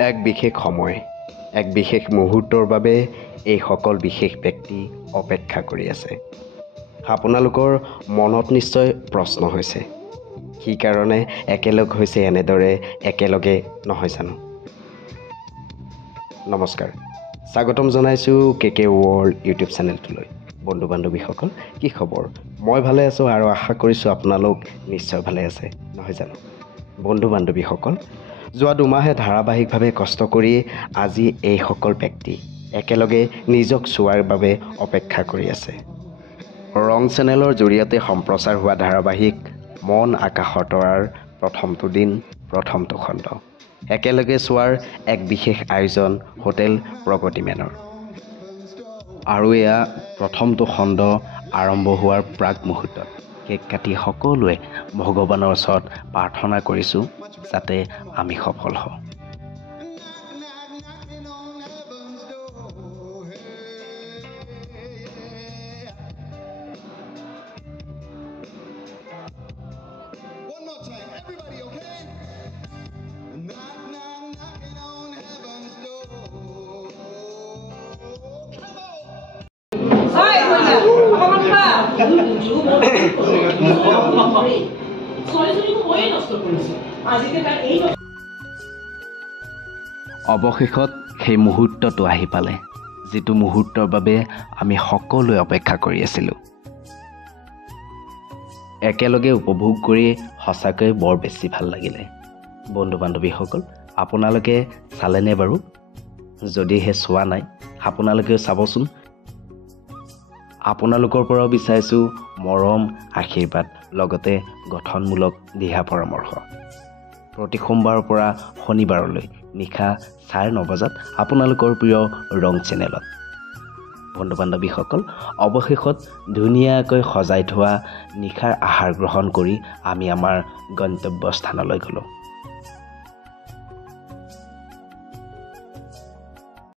এক বিশেষ সময়, এক বিশেষ মুহূৰ্তৰ বাবে এই সকল বিশেষ ব্যক্তি অপেক্ষা কৰি আছে। আপোনালোকৰ মনত নিশ্চয় প্ৰশ্ন হৈছে, কি কাৰণে একেলগ হৈছে এনেদৰে একেলগে নহয় জানো? নমস্কাৰ, স্বাগতম জনাইছোঁ কে ৱৰ্ল্ড ইউটিউব চেনেলটোলৈ। বন্ধু বান্ধৱীসকল, কি খবৰ? মই ভালে আছোঁ আৰু আশা কৰিছোঁ আপোনালোক নিশ্চয় ভালে আছে, নহয় জানো? বন্ধু বান্ধৱীসকল, যোৱা দুমাহে ধাৰাবাহিকভাৱে কষ্ট কৰি আজি এইসকল ব্যক্তি একেলগে নিজক চোৱাৰ বাবে অপেক্ষা কৰি আছে। ৰং চেনেলৰ জৰিয়তে সম্প্ৰচাৰ হোৱা ধাৰাবাহিক মন আকাশৰ তৰাৰ প্ৰথমটো দিন, প্ৰথমটো খণ্ড একেলগে চোৱাৰ এক বিশেষ আয়োজন হোটেল প্ৰগতিমেনৰ। আৰু এয়া প্ৰথমটো খণ্ড আৰম্ভ হোৱাৰ প্ৰাক মুহূৰ্তত কেক কাটি সকলোৱে ভগৱানৰ ওচৰত প্ৰাৰ্থনা কৰিছোঁ যাতে আমি সফল হওঁ। অৱশেষত সেই মুহূৰ্তটো আহি পালে, যিটো মুহূৰ্তৰ বাবে আমি সকলোৱে অপেক্ষা কৰি আছিলোঁ। একেলগে উপভোগ কৰি সঁচাকৈ বৰ বেছি ভাল লাগিলে। বন্ধু বান্ধৱীসকল, আপোনালোকে চালেনে বাৰু? যদিহে চোৱা নাই, আপোনালোকেও চাবচোন। আপোনালোকৰ পৰাও বিচাৰিছোঁ মৰম, আশীৰ্বাদ, লগতে গঠনমূলক দিহা পৰামৰ্শ। প্ৰতি সোমবাৰৰ পৰা শনিবাৰলৈ নিশা 9:30 বজাত আপোনালোকৰ প্ৰিয় ৰং চেনেলত। বন্ধু বান্ধৱীসকল, অৱশেষত ধুনীয়াকৈ সজাই থোৱা নিশাৰ আহাৰ গ্ৰহণ কৰি আমি আমাৰ গন্তব্য স্থানলৈ গ'লোঁ।